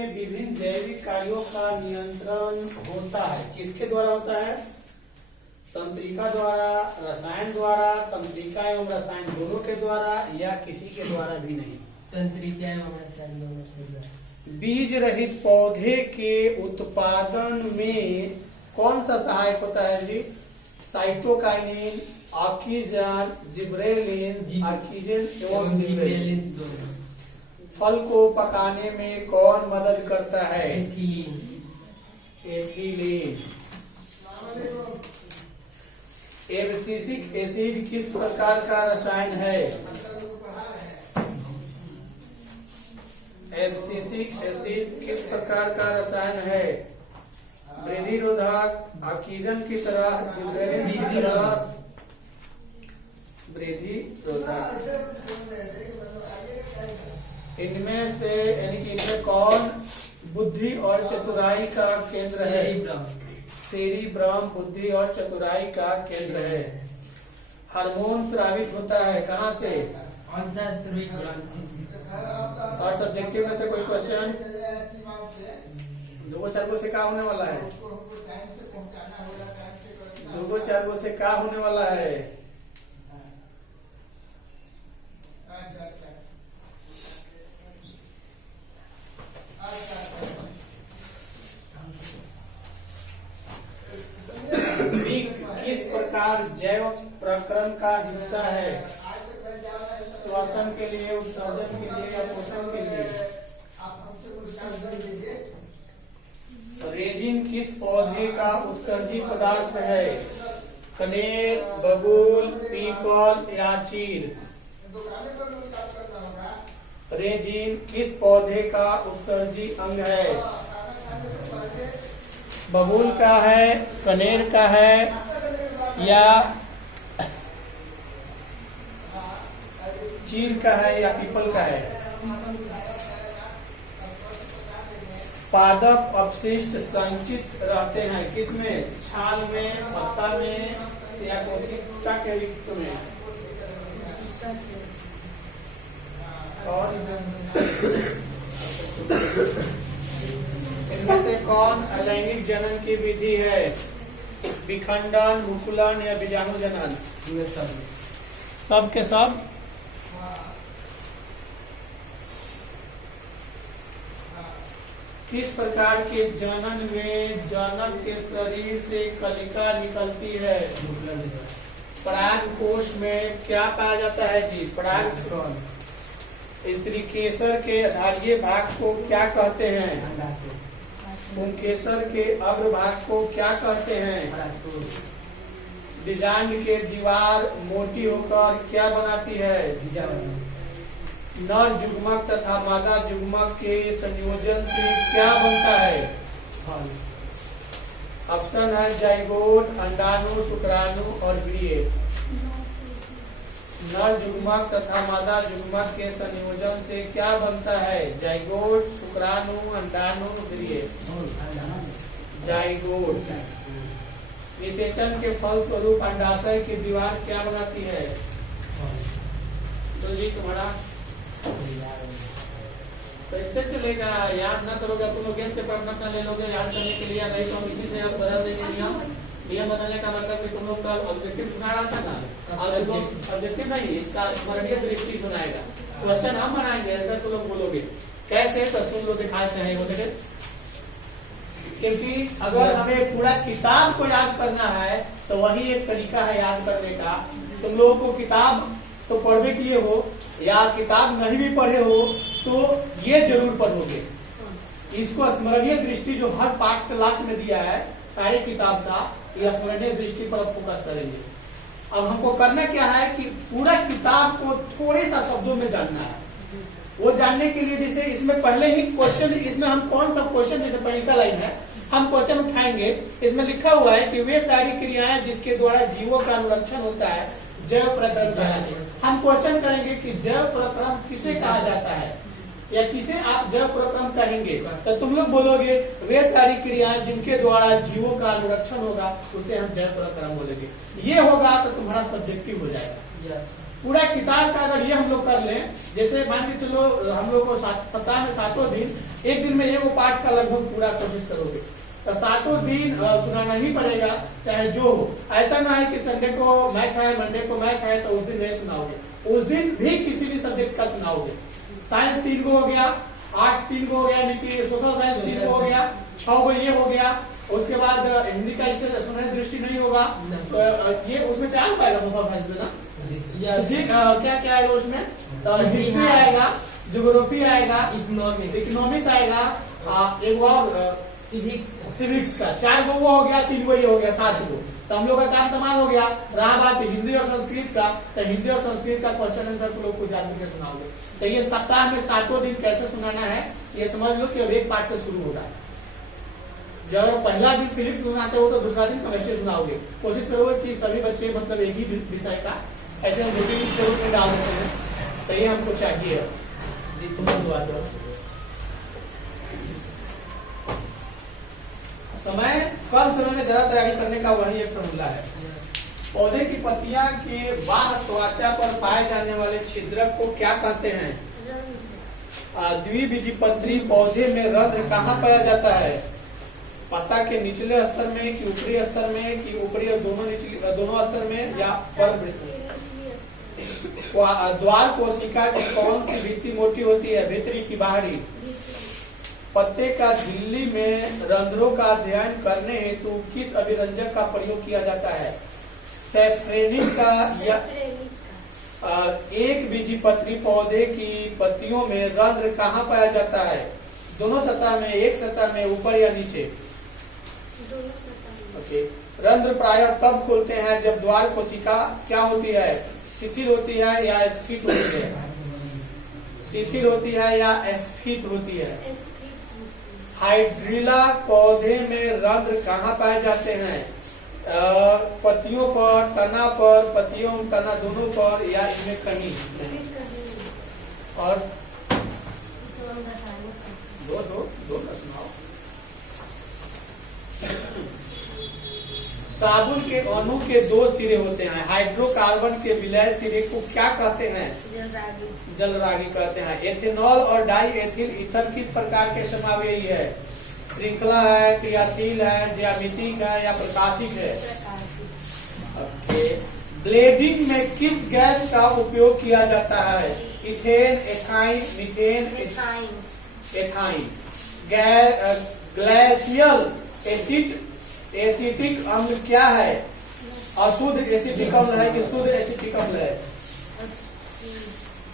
में विभिन्न जैविक कार्यों का नियंत्रण होता है। किसके द्वारा होता है? तंत्रिका द्वारा, रसायन द्वारा, तंत्रिका एवं रसायन दोनों के द्वारा, या किसी के द्वारा भी नहीं। तंत्रिका एवं रसायन दोनों के द्वारा। बीज रहित पौधे के उत्पादन में कौन सा सहायक होता है जी? साइटोकाइनिन, ऑक्सीजन, जिब्रेलिन, ऑक्सीजन एवं जिब्रेलिन। फल को पकाने में कौन मदद करता है? एथिलीन। एब्सिसिक एसिड किस प्रकार का रसायन है? एब्सिसिक एसिड किस प्रकार का रसायन है? वृद्धि रोधक, ऑक्सीजन की तरह, जिब्रेलिन की तरह। वृद्धि रोधक। इनमें से यानी कि इनमें कौन बुद्धि और चतुराई का केंद्र है? सेरिब्रम बुद्धि और चतुराई का केंद्र है। हार्मोन स्रावित होता है कहाँ से? और सब्जेक्टिव में से कोई क्वेश्चन? 2-4 से क्या होने वाला है? 2-4 से क्या होने वाला है? किस प्रकार जैव प्रक्रम का हिस्सा है? श्वसन के लिए, उत्सर्जन के लिए या पोषण के लिए? रेजिन किस पौधे का उत्सर्जी पदार्थ है? कनेर, बबूल, पीपल या चीड़? रेजिन किस पौधे का उत्सर्जी अंग है? बबूल का है, कनेर का है या चीड़ का है या पीपल का है? पादप अपशिष्ट संचित रहते हैं किसमें? छाल में, पत्ता में या कोशिका के रिक्त में? और इनमें से कौन अलैंगिक जनन की विधि है? विखंडन, मुकुलन या बीजाणु जनन? सब के सब। किस प्रकार के जनन में जनक के शरीर से कलिका निकलती है? पराग कोश में क्या पाया जाता है जी? पराग। स्त्री केसर के आधारीय भाग को क्या कहते हैं? पुंकेसर के अग्र भाग को क्या कहते हैं? बीजांड के दीवार मोटी होकर क्या बनाती है? नर जुग्मक तथा मादा जुग्मक के संयोजन से क्या बनता है? ऑप्शन है जाइगोट, अंडाणु, शुक्राणु और वीर्य। नर जुग्मक तथा मादा जुग्मक के संयोजन से क्या बनता है? जाइगोट, शुक्राणु, अंडाणु, वीर्य। जाइगोट। निषेचन के फल स्वरूप अंडाशय की दीवार क्या बनाती है? तो जी तुम्हारा तो इससे चलेगा। याद ना करोगे तुम लोग गेस्ट पेपर अपना ले लोगे याद करने के लिए, नहीं तो हम इसी से बदल देंगे नियम। नियम बदलने का मतलब कि तुम लोग का ऑब्जेक्टिव सुना रहा था ना, ऑब्जेक्टिव नहीं, इसका स्मरणीय दृष्टि सुनाएगा। क्वेश्चन हम बनाएंगे, ऐसा तुम लोग बोलोगे कैसे? तो सुन लो, दिखाए चाहे हो देखे। क्योंकि अगर हमें पूरा किताब को याद करना है तो वही एक तरीका है याद करने का। तुम लोगों को किताब तो पढ़वे किए हो या किताब नहीं भी पढ़े हो तो ये जरूर पढ़ोगे। इसको स्मरणीय दृष्टि जो हर पाठ के लास्ट में दिया है सारे किताब का, ये स्मरणीय दृष्टि पर फोकस करेंगे। अब हमको करना क्या है कि पूरा किताब को थोड़े सा शब्दों में जानना है। वो जानने के लिए जैसे इसमें पहले ही क्वेश्चन, इसमें हम कौन सा क्वेश्चन, जैसे पहली का लाइन है, हम क्वेश्चन उठाएंगे। इसमें लिखा हुआ है कि वे सारी क्रियाएं जिसके द्वारा जीवों का अनुरक्षण होता है जैव प्रक्रम कहलाते हैं। हम क्वेश्चन करेंगे कि जैव प्रक्रम किसे कहा जाता है या किसे आप जैव प्रक्रम कहेंगे, तो तुम लोग बोलोगे वे सारी क्रियाएं जिनके द्वारा जीवों का अनुरक्षण होगा उसे हम जैव प्रक्रम बोलेंगे। ये होगा तो तुम्हारा सब्जेक्टिव हो जाएगा। पूरा किताब का अगर ये हम लोग कर लें, जैसे मान के चलो हम लोग को सप्ताह में 7 दिन एक दिन में एगो पाठ का लगभग पूरा कोशिश करोगे तो 7 दिन सुनाना ही पड़ेगा, चाहे जो हो। ऐसा ना है कि संडे को मैथ है, मंडे को मैथ है तो उस दिन नहीं सुनाओगे, उस दिन भी किसी भी सब्जेक्ट का सुनाओगे। साइंस 3 को हो गया, आर्ट्स 3 को हो गया, नीति सोशल साइंस 3 को हो गया, 6 को ये हो गया। उसके बाद हिंदी का इसे सुनने दृष्टि नहीं होगा तो ये उसमें चल पाएगा सोशल साइंस में ना। क्या क्या आएगा उसमें, तो हिस्ट्री आएगा, ज्योग्राफी आएगा, इकोनॉमिक्स आएगा, एक और सिविक्स का 4 को वो हो गया, 3 को ये हो गया, 7 को। तो हम लोग का काम तमाम हो गया। रहा बात हिंदी और संस्कृत का, तो हिंदी और संस्कृत का क्वेश्चन आंसर को लोग कुछ जान के सुनाओगे। तो ये सप्ताह में 7 दिन कैसे सुनाना है ये समझ लो कि अब एक पाठ से शुरू होगा। जब पहला दिन फिजिक्स सुनाते हो तो दूसरा दिन केमिस्ट्री सुनाओगे। कोशिश करोगे कि सभी बच्चे मतलब एक ही विषय का ऐसे हम रूटीन के रूप में डाल देते हैं, तो ये हमको चाहिए। समय कम समय में ज्यादा तैयारी करने का वही एक फॉर्मूला है। पौधे की पत्तियां के बाहर त्वचा पर पाए जाने वाले छिद्रक को क्या कहते हैं? द्विबीजपत्री पौधे में रंध्र कहाँ पाया जाता है? पत्ता के निचले स्तर में कि ऊपरी स्तर में कि ऊपरी और दोनों स्तर में या पर? द्वार कोशिका की कौन सी भित्ति मोटी होती है, भीतरी की बाहरी? पत्ते का झिल्ली में रंध्रों का अध्ययन करने हेतु किस अभिरंजक का प्रयोग किया जाता है? सैफ्रेनिक का या एक बीजपत्री पौधे की पत्तियों में रंध्र कहाँ पाया जाता है? दोनों सतह में, एक सतह में, ऊपर या नीचे? दोनों सतह में। ओके। रंध्र प्रायः तब खोलते हैं जब द्वार कोशिका क्या होती है, शिथिल होती है या स्फीत होती है? शिथिल होती है या स्फीत होती है? हाइड्रिला पौधे में रंध्र कहाँ पाए जाते हैं? पत्तियों पर, तना पर, पत्तियों तना दोनों पर या इनमें कहीं? और दो का सुनाओ। साबुन के अणु के 2 सिरे होते हैं। हाइड्रोकार्बन के विलय सिरे को क्या कहते हैं? जलरागी कहते हैं। एथेनॉल और डाई एथिल ईथर किस प्रकार के समावेशी है? श्रृंखला है, क्रियाशील है, ज्यामितिक है या प्रकाशिक है? ओके। ब्लेडिंग में किस गैस का उपयोग किया जाता है? Ethane, ethyne, methane, ethyne. Glacial acetic अम्ल क्या है? अशुद्ध एसिटिक अम्ल है कि शुद्ध एसिटिक अम्ल है?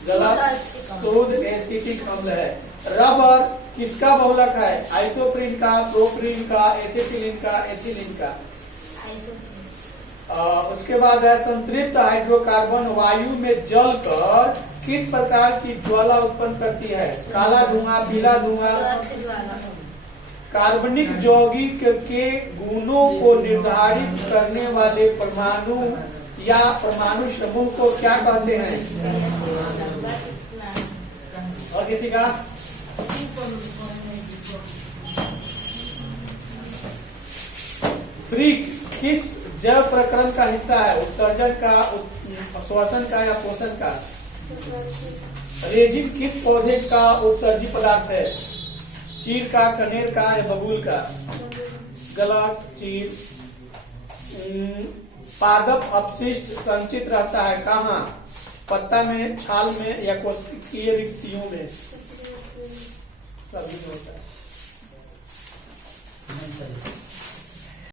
गलत, शुद्ध एसिटिक अम्ल है। रबर किसका बहुलक है? आइसोप्रीन का, प्रोप्रीन का, एसिटिलीन का, एथिलीन का? उसके बाद है संतृप्त हाइड्रोकार्बन वायु में जलकर किस प्रकार की ज्वाला उत्पन्न करती है? काला धुआं, पीला धुआं? कार्बनिक यौगिक के गुणों को निर्धारित करने वाले परमाणु या परमाणु समूह को क्या कहते हैं? और किसी का? फ्रीक किस जैव प्रक्रम का हिस्सा है? उत्सर्जन का, श्वसन का या पोषण का? रेजिन किस पौधे का उत्सर्जी पदार्थ है? चीड़ का, कनेर का या बबूल का? गलत, चीड़। पादप अपशिष्ट संचित रहता है कहाँ? पत्ता में, छाल में या कोशिकीय रिक्तियों में? सभी में होता है।